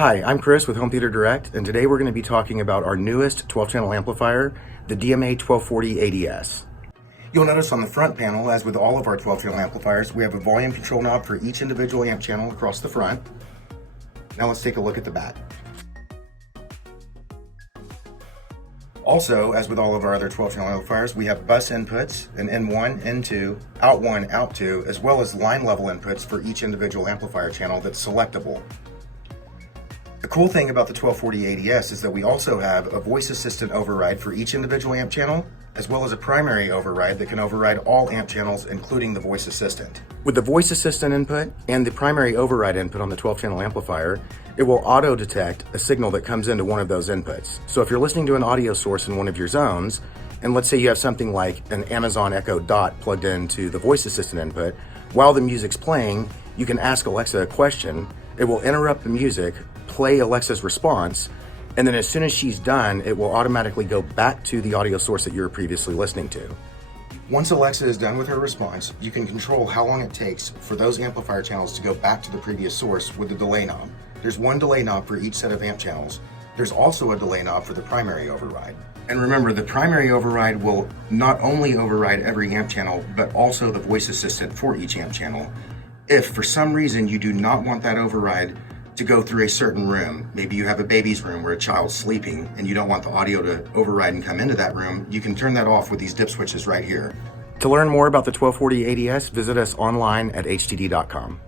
Hi, I'm Chris with Home Theater Direct, and today we're going to be talking about our newest 12-channel amplifier, the DMA-1240ADS. You'll notice on the front panel, as with all of our 12-channel amplifiers, we have a volume control knob for each individual amp channel across the front. Now let's take a look at the back. Also, as with all of our other 12-channel amplifiers, we have bus inputs, an N1, N2, out 1, out 2, as well as line level inputs for each individual amplifier channel that's selectable. The cool thing about the 1240 ADS is that we also have a voice assistant override for each individual amp channel, as well as a primary override that can override all amp channels, including the voice assistant. With the voice assistant input and the primary override input on the 12-channel amplifier, it will auto-detect a signal that comes into one of those inputs. So if you're listening to an audio source in one of your zones, and let's say you have something like an Amazon Echo Dot plugged into the voice assistant input, while the music's playing, you can ask Alexa a question. It will interrupt the music, play Alexa's response, and then as soon as she's done, it will automatically go back to the audio source that you were previously listening to. Once Alexa is done with her response, you can control how long it takes for those amplifier channels to go back to the previous source with the delay knob. There's one delay knob for each set of amp channels. There's also a delay knob for the primary override. And remember, the primary override will not only override every amp channel, but also the voice assistant for each amp channel. If for some reason you do not want that override to go through a certain room, maybe you have a baby's room where a child's sleeping and you don't want the audio to override and come into that room, you can turn that off with these dip switches right here. To learn more about the 1240 ADS, visit us online at htd.com.